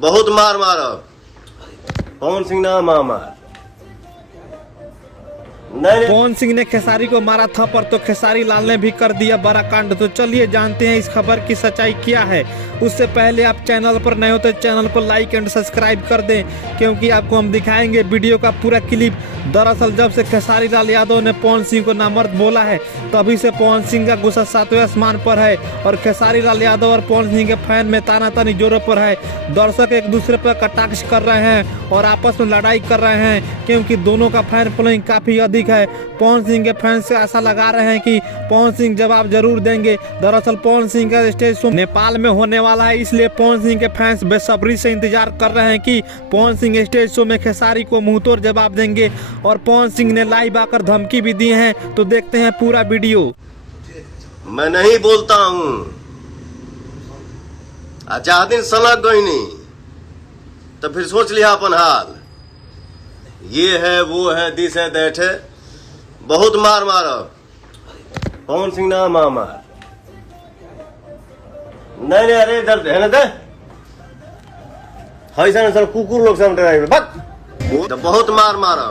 बहुत मार मारब। पवन सिंह ना मार। नहीं पवन सिंह ने खेसारी को मारा थप्पड़ तो खेसारी लाल ने भी कर दिया बड़ा कांड। तो चलिए जानते हैं इस खबर की सच्चाई क्या है। उससे पहले आप चैनल पर नए हो तो चैनल को लाइक एंड सब्सक्राइब कर दें, क्योंकि आपको हम दिखाएंगे वीडियो का पूरा क्लिप। दरअसल जब से खेसारी लाल यादव ने पवन सिंह को नामर्द बोला है, तभी से पवन सिंह का गुस्सा 7वें आसमान पर है और खेसारी लाल यादव और पवन सिंह के फैन में तानातानी जोरों पर है। दर्शक एक दूसरे पर कटाक्ष कर रहे हैं और आपस में लड़ाई कर रहे हैं, क्योंकि दोनों का फैन फॉलोइंग काफी अधिक है। पवन सिंह के फैंस से आशा लगा रहे हैं कि पवन सिंह जवाब जरूर देंगे। दरअसल पवन सिंह का स्टेज शो नेपाल में होने वाला है, इसलिए पवन सिंह के फैंस बेसब्री से इंतजार कर रहे हैं कि पवन सिंह स्टेज शो में खेसारी को मुंहतोड़ जवाब देंगे। और पवन सिंह ने लाइव आकर धमकी भी दी है। तो देखते हैं पूरा वीडियो। मैं नहीं बोलता हूँ। अच्छा दिन सनक गई नहीं तो फिर सोच लिया अपन हाल। ये है वो है दिस है दैट है। बहुत मार मारब। पवन सिंह ना मार। नहीं अरे इधर है ना दे सर कुकुर लोग से बहुत मार मारब।